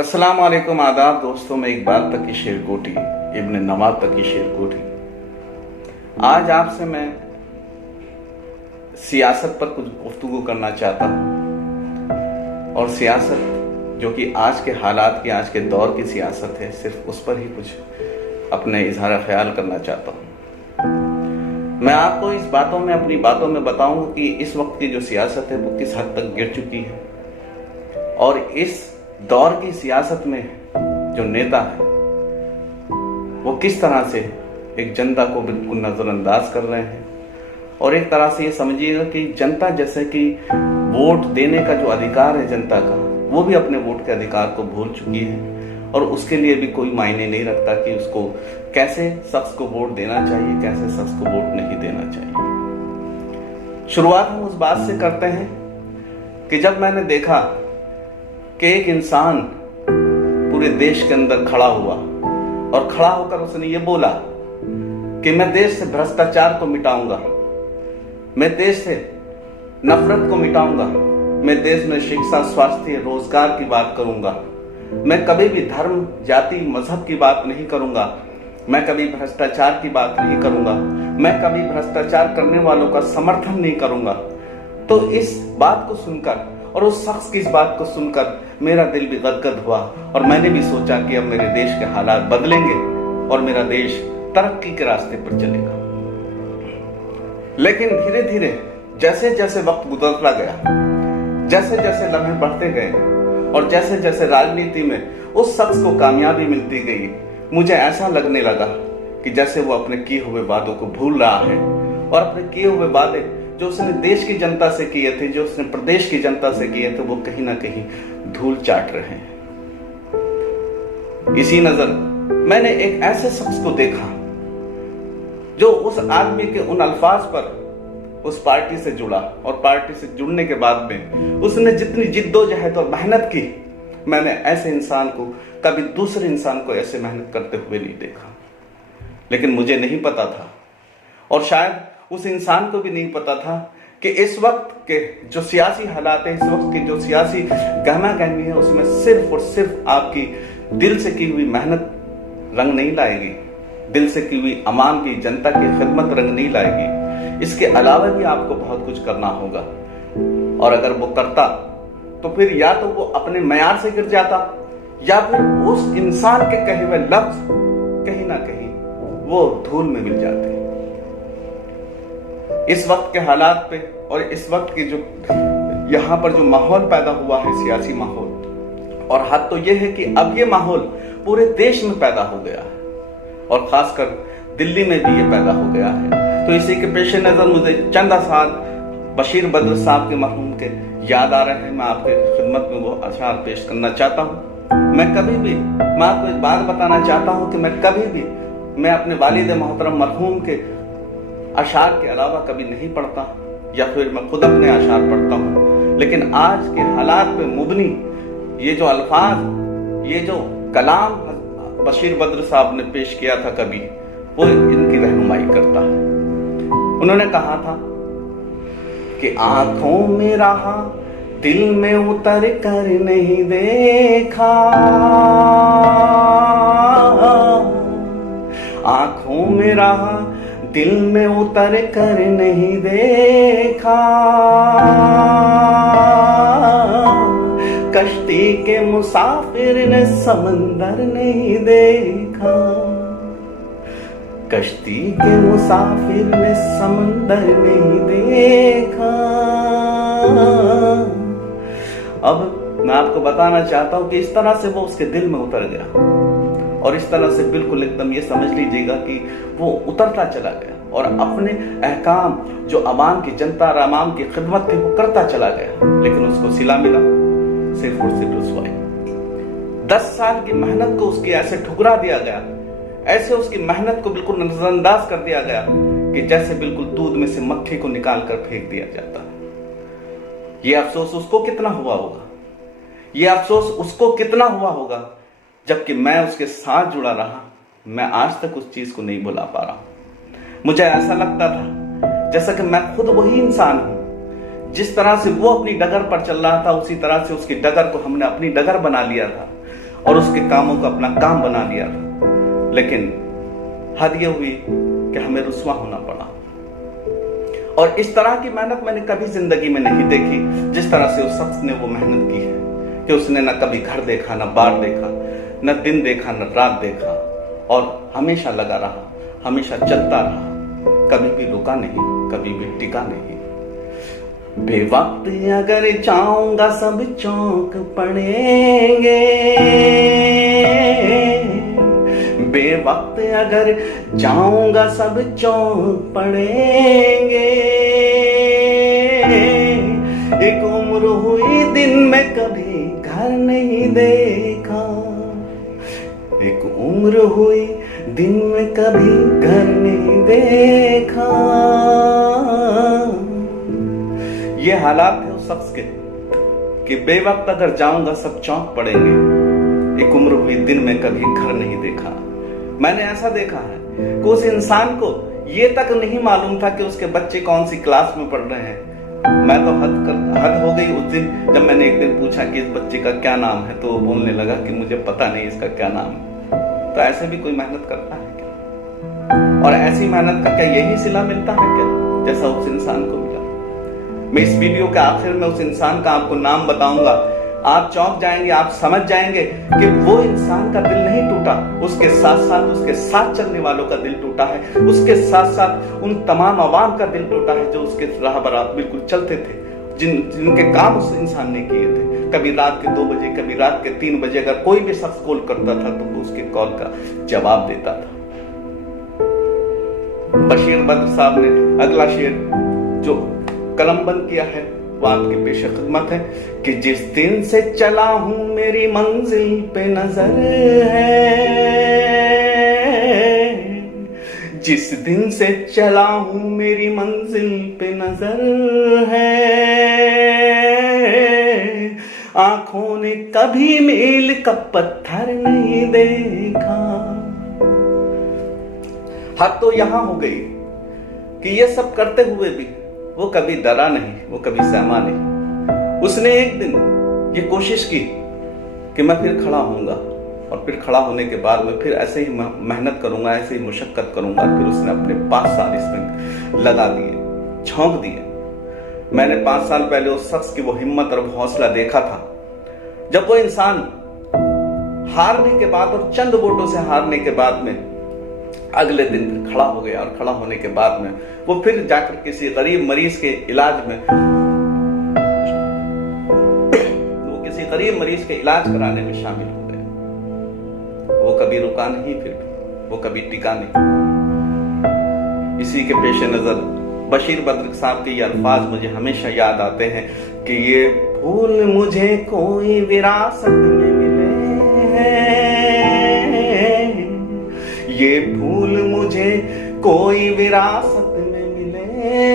अस्सलाम वालेकुम, आदाब दोस्तों। मैं इकबाल तकी शेरकोटी इब्न नवाब तकी शेरकोटी आज आपसे मैं सियासत पर कुछ गुफ्तगू करना चाहता हूँ। और सियासत जो कि आज के हालात की, आज के दौर की सियासत है, सिर्फ उस पर ही कुछ अपने इजहार ख्याल करना चाहता हूँ। मैं आपको इस बातों में, अपनी बातों में बताऊंगा कि इस वक्त की जो सियासत है वो किस हद तक गिर चुकी है और इस दौर की सियासत में जो नेता है वो किस तरह से एक जनता को बिल्कुल नजरअंदाज कर रहे हैं। और एक तरह से ये समझिएगा कि जनता, जैसे कि वोट देने का जो अधिकार है जनता का, वो भी अपने वोट के अधिकार को भूल चुकी है और उसके लिए भी कोई मायने नहीं रखता कि उसको कैसे शख्स को वोट देना चाहिए, कैसे शख्स को वोट नहीं देना चाहिए। शुरुआत हम उस बात से करते हैं कि जब मैंने देखा कि एक इंसान पूरे देश के अंदर खड़ा हुआ और खड़ा होकर उसने ये बोला कि मैं देश से भ्रष्टाचार को मिटाऊंगा, मैं देश से नफरत को मिटाऊंगा, मैं देश में शिक्षा, स्वास्थ्य, रोजगार की बात करूंगा, मैं कभी भी धर्म, जाति, मजहब की बात नहीं करूंगा, मैं कभी भ्रष्टाचार की बात नहीं करूंगा, मैं कभी भ्रष्टाचार करने वालों का समर्थन नहीं करूंगा। तो इस बात को सुनकर और उस शख्स की इस बात को सुनकर मेरा दिल भी गदगद हुआ और मैंने भी सोचा कि अब मेरे देश के हालात बदलेंगे और मेरा देश तरक्की के रास्ते पर चलेगा। लेकिन धीरे धीरे जैसे जैसे वक्त गुजरता गया, जैसे जैसे लम्हे बढ़ते गए और जैसे जैसे राजनीति में उस शख्स को कामयाबी मिलती गई, मुझे ऐसा लगने लगा कि जैसे वो अपने किए हुए वादों को भूल रहा है और अपने किए हुए वादे जो उसने देश की जनता से किए थे, जो उसने प्रदेश की जनता से किए थे, वो कहीं ना कहीं धूल चाट रहे हैं। इसी नजर मैंने एक ऐसे शख्स को देखा जो उस आदमी के उन अल्फाज पर उस पार्टी से जुड़ा और पार्टी से जुड़ने के बाद में उसने जितनी जिद्दोजहद और मेहनत की, मैंने ऐसे इंसान को, कभी दूसरे इंसान को ऐसे मेहनत करते हुए नहीं देखा। लेकिन मुझे नहीं पता था और शायद उस इंसान को भी नहीं पता था कि इस वक्त के जो सियासी हालात है, इस वक्त की जो सियासी गहमा गहमी है, उसमें सिर्फ और सिर्फ आपकी दिल से की हुई मेहनत रंग नहीं लाएगी, दिल से की हुई अवाम की, जनता की खिदमत रंग नहीं लाएगी। इसके अलावा भी आपको बहुत कुछ करना होगा। और अगर वो करता तो फिर या तो वो अपने मयार से गिर जाता या फिर उस इंसान के कहे हुए लफ्ज कहीं ना कहीं वो धूल में मिल जाते। इस वक्त के हालात पे और इस वक्त की जो यहाँ पर जो माहौल पैदा हुआ है, सियासी माहौल, और हद तो यह है कि अब ये माहौल पूरे देश में पैदा हो गया है और खासकर दिल्ली में भी ये पैदा हो गया है। तो इसी के पेश नजर मुझे चंद अशार बशीर बद्र साहब के मरहूम के याद आ रहे हैं। मैं आपके खिदमत में वो अशार पेश करना चाहता हूँ। मैं आपको एक बात बताना चाहता हूँ कि मैं अपने वालिद मोहतरम मरहूम के अशार के अलावा कभी नहीं पढ़ता या फिर मैं खुद अपने अशार पढ़ता हूँ। लेकिन आज के हालात पे मुबनी ये जो अल्फाज, ये जो कलाम बशीर बद्र साहब ने पेश किया था कभी, वो इनकी रहनुमाई करता है। उन्होंने कहा था कि आंखों में रहा, दिल में उतर कर नहीं देखा, आंखों में रहा, दिल में उतर कर नहीं देखा, कश्ती के मुसाफिर ने समंदर नहीं देखा, कश्ती के मुसाफिर ने समंदर नहीं देखा। अब मैं आपको बताना चाहता हूं कि इस तरह से वो उसके दिल में उतर गया और इस तरह से बिल्कुल एकदम ये समझ लीजिएगा कि वो उतरता चला गया और अपने अहकाम जो अवाम की, जनता और अवाम की खिदमत थी, वो करता चला गया। लेकिन उसको सिला मिला सिर्फ और सिर्फ रुसवाई। 10 साल की मेहनत को उसकी ऐसे ठुकरा दिया गया, ऐसे उसकी मेहनत को बिल्कुल नजरअंदाज कर दिया गया कि जैसे बिल्कुल दूध में से मक्खी को निकाल कर फेंक दिया जाता है। ये अफसोस उसको कितना हुआ होगा, ये अफसोस उसको कितना हुआ होगा, जबकि मैं उसके साथ जुड़ा रहा, मैं आज तक उस चीज को नहीं भुला पा रहा हूं। मुझे ऐसा लगता था जैसा कि मैं खुद वही इंसान हूं जिस तरह से वो अपनी डगर पर चल रहा था उसी तरह से उसकी डगर को हमने अपनी डगर बना लिया था और उसके कामों को अपना काम बना लिया था, लेकिन हद ये हुई कि हमें रुस्वा होना पड़ा। और इस तरह की मेहनत मैंने कभी जिंदगी में नहीं देखी जिस तरह से उस शख्स ने वो मेहनत की है कि उसने न कभी घर देखा, न बार देखा, न दिन देखा, न रात देखा, और हमेशा लगा रहा, हमेशा चलता रहा, कभी भी रुका नहीं, कभी भी टिका नहीं। बेवक्त अगर जाऊंगा सब चौंक पड़ेंगे, बेवक्त अगर जाऊंगा सब चौंक पड़ेंगे। एक उम्र हुई दिन में कभी घर नहीं देखा, एक उम्र हुई दिन में कभी घर नहीं देखा। ये हालात है उस शख्स के कि बेवक्त अगर जाऊंगा सब चौंक पड़ेंगे, एक उम्र हुई दिन में कभी घर नहीं देखा। मैंने ऐसा देखा है कि उस इंसान को ये तक नहीं मालूम था कि उसके बच्चे कौन सी क्लास में पढ़ रहे हैं। मैं तो हद हो गई उस दिन जब मैंने एक दिन पूछा कि इस बच्चे का क्या नाम है, तो वो बोलने लगा कि मुझे पता नहीं इसका क्या नाम है। तो ऐसे भी कोई मेहनत करता है क्या? और ऐसी मेहनत का क्या यही सिला मिलता है क्या जैसा उस इंसान को मिला? मैं इस वीडियो के आखिर में उस इंसान का आपको नाम बताऊंगा, आप चौंक जाएंगे, आप समझ जाएंगे कि वो इंसान का दिल नहीं टूटा, उसके साथ साथ उसके साथ चलने वालों का दिल टूटा है, उसके साथ साथ उन तमाम आवाम का दिल टूटा है जो उसके राह बराबर बिल्कुल चलते थे, जिनके काम उस इंसान ने किए थे। कभी रात के 2 बजे, कभी रात के 3 बजे अगर कोई भी शख्स कॉल करता था तो वो उसके कॉल का जवाब देता था। बशीर बद्र साहब ने अगला शेर जो कलमबंद किया है वो आपके पेश खिदमत है कि जिस दिन से चला हूं मेरी मंजिल पे नजर है, जिस दिन से चला हूं मेरी मंजिल पे नजर है, आंखों ने कभी मील का पत्थर नहीं देखा। हद तो यहां हो गई कि ये सब करते हुए भी वो कभी डरा नहीं, वो कभी सहमा नहीं। उसने एक दिन ये कोशिश की कि मैं फिर खड़ा होऊंगा, और फिर खड़ा होने के बाद मैं फिर ऐसे ही मेहनत करूंगा, ऐसे ही मुशक्कत करूंगा। फिर उसने अपने 5 साल इसमें लगा दिए, झोंक दिए। मैंने 5 साल पहले उस शख्स की वो हिम्मत और हौसला देखा था जब वो इंसान हारने के बाद और चंद वोटों से हारने के बाद में अगले दिन फिर खड़ा हो गया, और खड़ा होने के बाद में वो फिर जाकर किसी गरीब मरीज के इलाज में, वो किसी गरीब मरीज के इलाज कराने में शामिल हो गए। वो कभी रुका नहीं, फिर वो कभी टिका नहीं। इसी के पेश नजर बशीर बद्र साहब के ये अल्फाज मुझे हमेशा याद आते हैं कि ये फूल मुझे कोई विरासत में मिले हैं, ये फूल मुझे कोई विरासत में मिले हैं,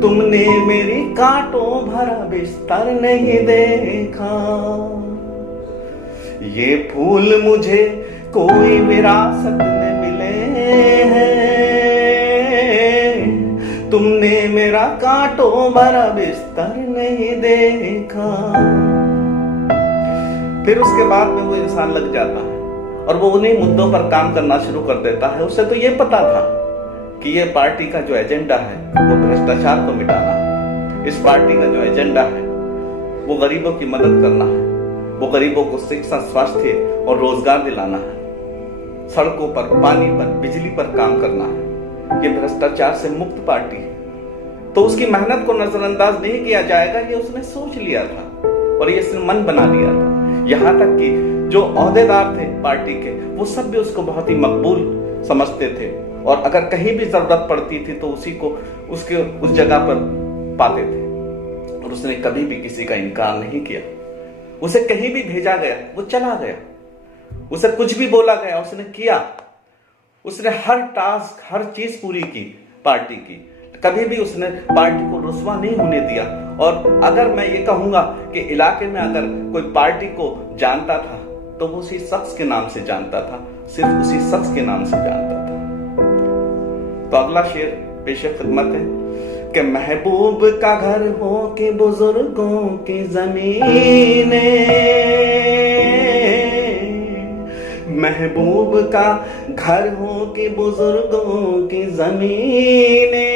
तुमने मेरी कांटों भरा बिस्तर नहीं देखा। ये फूल मुझे कोई विरासत में मिले हैं, तुमने मेरा कांटों भरा बिस्तर नहीं देखा। फिर उसके बाद में वो इंसान लग जाता है और वो उन्हीं मुद्दों पर काम करना शुरू कर देता है। उसे तो ये पता था कि ये पार्टी का जो एजेंडा है वो भ्रष्टाचार को मिटाना है। इस पार्टी का जो एजेंडा है वो गरीबों की मदद करना है, वो गरीबों को शिक्षा, स्वास्थ्य और रोजगार दिलाना है, सड़कों पर, पानी पर, बिजली पर काम करना है। ये भ्रष्टाचार से मुक्त पार्टी है, तो उसकी मेहनत को नजरअंदाज नहीं किया जाएगा, ये उसने सोच लिया था और ये इसने मन बना लिया था। यहाँ तक कि जो ओहदेदार थे पार्टी के वो सब भी उसको बहुत ही मकबूल समझते थे, और अगर कहीं भी जरूरत पड़ती थी तो उसी को उसके उस जगह पर पाते थे, और उसने कभी भी किसी का इनकार नहीं किया। उसे कहीं भी भेजा गया वो चला गया, उसे कुछ भी बोला गया उसने किया। उसने हर टास्क, हर चीज पूरी की पार्टी की, कभी भी उसने पार्टी को रुस्वा नहीं होने दिया। और अगर मैं ये कहूंगा कि इलाके में अगर कोई पार्टी को जानता था तो वो उसी शख्स के नाम से जानता था, सिर्फ उसी शख्स के नाम से जानता था। तो अगला शेर पेश खिदमत है कि महबूब का घर हो कि बुजुर्गों की जमीनें, महबूब का घर हो कि बुजुर्गों की जमीनें,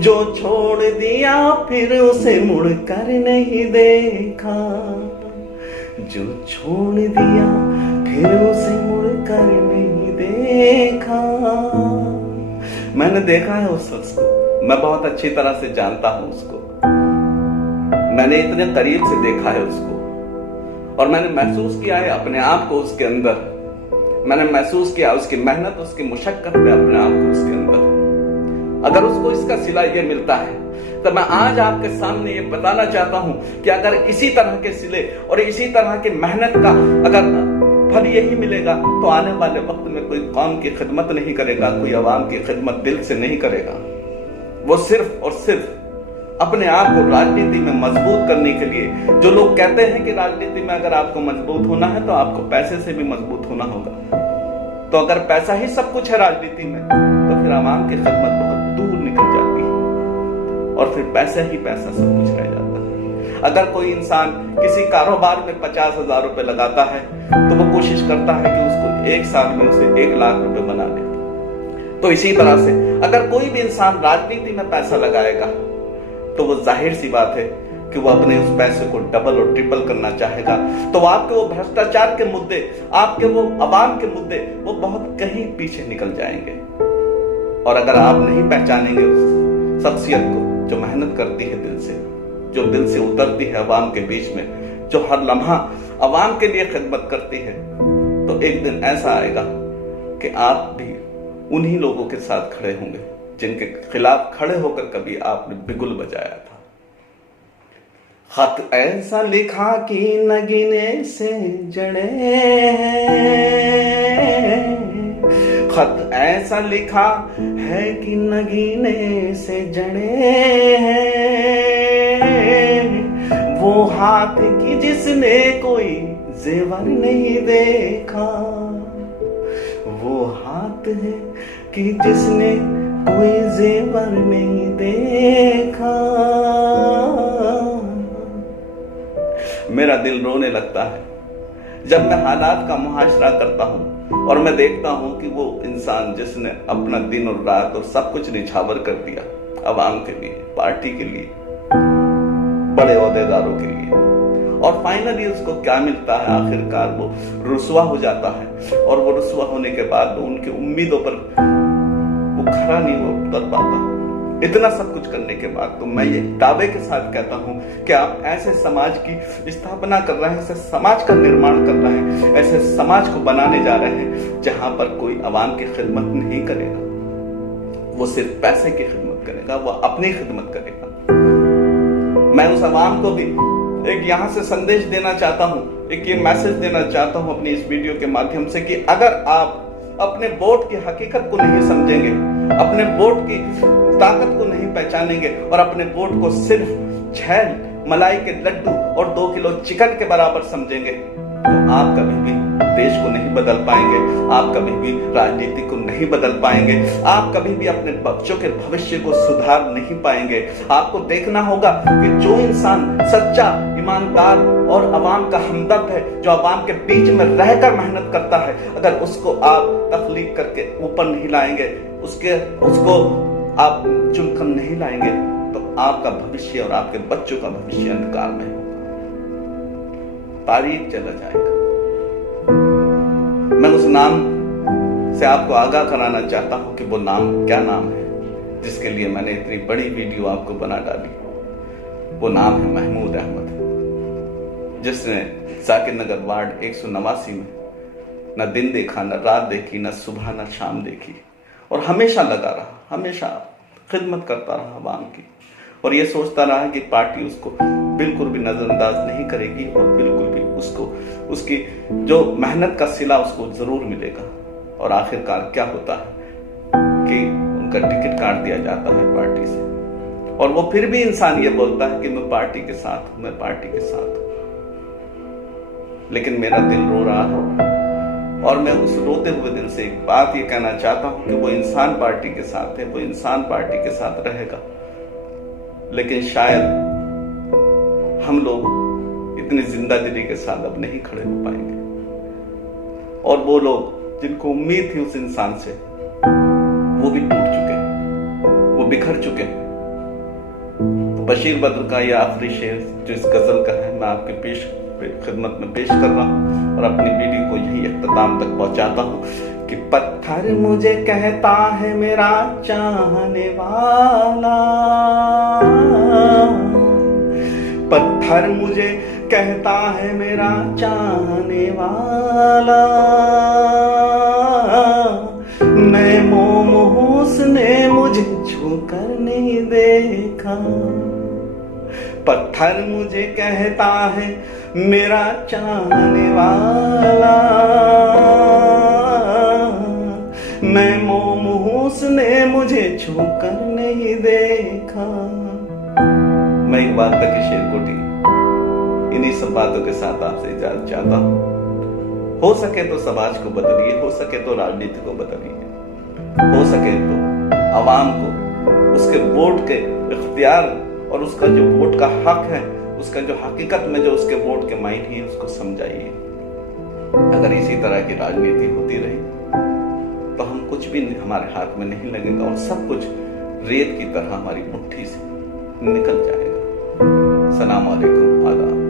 जो छोड़ दिया फिर उसे मुड़कर नहीं देखा, जो छोड़ दिया फिर उसे मुड़कर नहीं देखा। मैंने देखा है उस शख्स को, मैं बहुत अच्छी तरह से जानता हूं उसको, मैंने इतने करीब से देखा है उसको, और मैंने महसूस किया है अपने आप को उसके अंदर, मैंने महसूस किया उसकी मेहनत, उसकी मुशक्कत में अपने आप को उसके अंदर। अगर उसको इसका सिला ये मिलता है तो मैं आज आपके सामने ये बताना चाहता हूं कि अगर इसी तरह के सिले और इसी तरह की मेहनत का अगर फल यही मिलेगा तो आने वाले वक्त में कोई कौम की खिदमत नहीं करेगा, कोई अवाम की खिदमत दिल से नहीं करेगा। वो सिर्फ और सिर्फ अपने आप को राजनीति में मजबूत करने के लिए, जो लोग कहते हैं कि राजनीति में अगर आपको मजबूत होना है तो आपको पैसे से भी मजबूत होना होगा, तो अगर पैसा ही सब कुछ है राजनीति में तो फिर अवाम की खिदमत बहुत दूर निकल जाती है और फिर पैसा ही पैसा सब कुछ रह जाता है। अगर कोई इंसान किसी कारोबार में 50,000 रुपए लगाता है तो वो कोशिश करता है कि उसको एक साल में उसे 1 लाख रुपए बना ले। तो इसी तरह से अगर कोई भी इंसान राजनीति में पैसा लगाएगा तो वो जाहिर सी बात है कि वो अपने उस पैसे को डबल और ट्रिपल करना चाहेगा। तो आपके वो भ्रष्टाचार के मुद्दे, आपके वो अवाम के मुद्दे, वो बहुत कहीं पीछे निकल जाएंगे। और अगर आप नहीं पहचानेंगे उस शख्सियत को जो मेहनत करती है दिल से, जो दिल से उतरती है अवाम के बीच में, जो हर लम्हा अवाम के लिए खिदमत करती है, तो एक दिन ऐसा आएगा कि आप भी उन्हीं लोगों के साथ खड़े होंगे जिनके खिलाफ खड़े होकर कभी आपने बिगुल बजाया था। खत ऐसा लिखा कि नगीने से जड़े हैं, खत ऐसा लिखा है कि नगीने से जड़े हैं, वो हाथ की जिसने कोई जेवर नहीं देखा, वो हाथ है कि जिसने कोई जेवर नहीं देखा। मेरा दिल रोने लगता है जब मैं हालात का मुहाशरा करता हूं और मैं देखता हूं कि वो इंसान जिसने अपना दिन और रात और सब कुछ निछावर कर दिया अवाम के लिए, पार्टी के लिए, बड़े ओहदेदारों के लिए, और फाइनली उसको क्या मिलता है, आखिरकार वो रुसवा हो जाता है। और वो रुसवा होने के बाद उनकी उम्मीदों पर वो खरा नहीं उतर पाता। इतना सब कुछ करने के बाद तो मैं ये दावे के साथ कहता हूं कि आप ऐसे समाज की स्थापना कर रहे हैं, ऐसे समाज का निर्माण कर रहे हैं, ऐसे समाज को बनाने जा रहे हैं जहां पर कोई अवाम की खिदमत नहीं करेगा, वो सिर्फ पैसे की खिदमत करेगा, वो अपनी खिदमत करेगा। मैं उस अवाम को भी एक यहां से संदेश देना चाहता हूं, एक ये मैसेज देना चाहता हूं अपनी इस वीडियो के माध्यम से कि अगर आप अपने वोट की हकीकत को नहीं समझेंगे, अपने वोट की ताकत को नहीं पहचानेंगे और अपने वोट को सिर्फ 6 मलाई के लड्डू और 2 किलो चिकन के बराबर समझेंगे तो आप कभी भी देश को नहीं बदल पाएंगे, आप कभी भी राजनीति को नहीं बदल पाएंगे, आप कभी भी अपने बच्चों के भविष्य को सुधार नहीं पाएंगे। आपको देखना होगा कि जो इंसान सच्चा, ईमानदार और अवाम का हमदर्द है, जो अवाम के बीच में रहकर मेहनत करता है, अगर उसको आप तख्लीक करके ऊपर नहीं लाएंगे, उसको आप चुनकर नहीं लाएंगे तो आपका भविष्य और आपके बच्चों का भविष्य अंधकार में होगा, तारीख चला जाएगा। मैं उस नाम से आपको आगाह कराना चाहता हूं कि वो नाम क्या नाम है जिसके लिए मैंने इतनी बड़ी वीडियो आपको बना डाली। वो नाम है महमूद अहमद, जिसने जाकिर नगर वार्ड 189 में न दिन देखा, न रात देखी, न सुबह न शाम देखी, और हमेशा लगा रहा, हमेशा खिदमत करता रहा अवाम की, और ये सोचता रहा कि पार्टी उसको बिल्कुल भी नजरअंदाज नहीं करेगी और बिल्कुल भी उसको उसकी जो मेहनत का सिला उसको जरूर मिलेगा। और आखिरकार क्या होता है कि उनका टिकट काट दिया जाता है पार्टी से, और वो फिर भी इंसान ये बोलता है कि मैं पार्टी के साथ हूं, मैं पार्टी के साथ हूं। लेकिन मेरा दिल रो रहा है और मैं उस रोते हुए दिल से एक बात ये कहना चाहता हूं कि वो इंसान पार्टी के साथ है, वो इंसान पार्टी के साथ रहेगा, लेकिन शायद हम लोग इतनी जिंदा दिली के साथ अब नहीं खड़े हो पाएंगे। और वो लोग जिनको उम्मीद थी उस इंसान से, वो भी टूट चुके, वो बिखर चुके। तो बशीर बद्र का यह आखिरी शेर जो इस गजल का है, मैं आपके खिदमत में पेश कर रहा हूं और अपनी वीडियो को यही इख्तिताम तक पहुंचाता हूं कि पत्थर मुझे कहता है मेरा चाहने वाला, पत्थर मुझे कहता है मेरा चाहने वाला, मैं मोमोस ने मुझे छूकर नहीं देखा। पत्थर मुझे कहता है मेरा चाहने वाला, मैं मोमोस ने मुझे छूकर नहीं देखा। मैं एक बात तक शेर कोटी इन्हीं सब बातों के साथ आपसे इजाजत चाहता हूं। हो सके तो समाज को बदलिए, हो सके तो राजनीति को बदलिए, हो सके तो आवाम को उसके वोट के इख्तियार और उसका जो वोट का हक है, उसका जो हकीकत में जो उसके वोट के मायने है, उसको समझाइए। अगर इसी तरह की राजनीति होती रही तो हम कुछ भी हमारे हाथ में नहीं लगेगा और सब कुछ रेत की तरह हमारी मुट्ठी से निकल जाएगा। सलाम अलैकुम, आदाब।